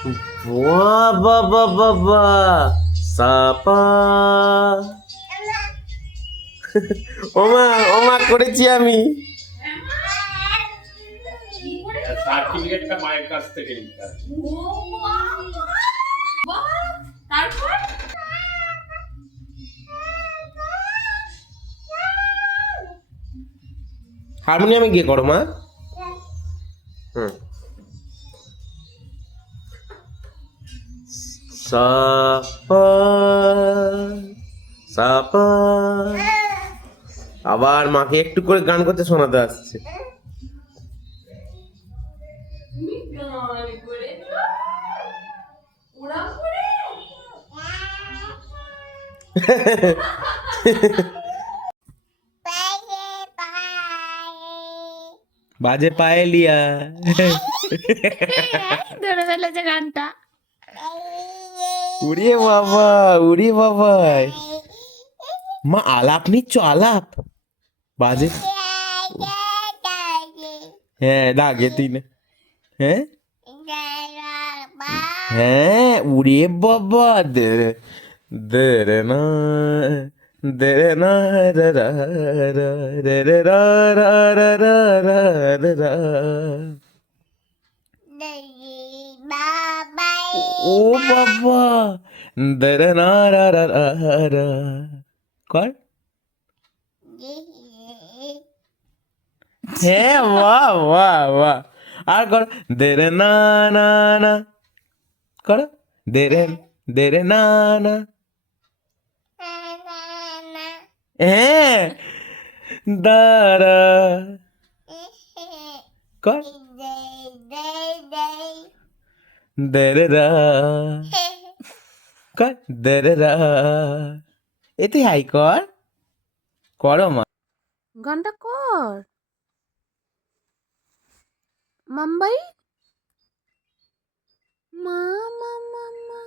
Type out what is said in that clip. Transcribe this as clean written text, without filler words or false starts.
বাবা বাবা বাবা সাপা ওমা ওমা করেছি আমি। সার্টিফিকেটটা মায়ের কাছ থেকে নিতে হবে। তারপর হারমোনিয়ামে গিয়ে করো মা। হুম। সাপা সাপা আবার মাকে একটু করে গান করতে শোনাতে আসছে। তুমি গান করে ওরা করে বাজে পায়ে লিয়া ধরে ফেলেছে গানটা। উড়িয়ে বাবা উড়িয়ে বাবা মা আলাপ নিচ্ছ আলাপ বাজে হ্যাঁ দাগে তুই না হ্যাঁ হ্যাঁ উড়িয়ে বাবা দে দে রে না দে রে না রা রা রা রে রে রা রা রা রা রা রা রা। ও বাবা দে রে না রা রা রা রা কর হ্যাঁ বাহ বাহ বাহ আর কর দে রে না না না কর দে রে না না হ্যাঁ দাঁড়া কর দে রে রা কর দে রে রা এতে হাই কর করো মা গানটা কর মাম্বাই মা মা মা মা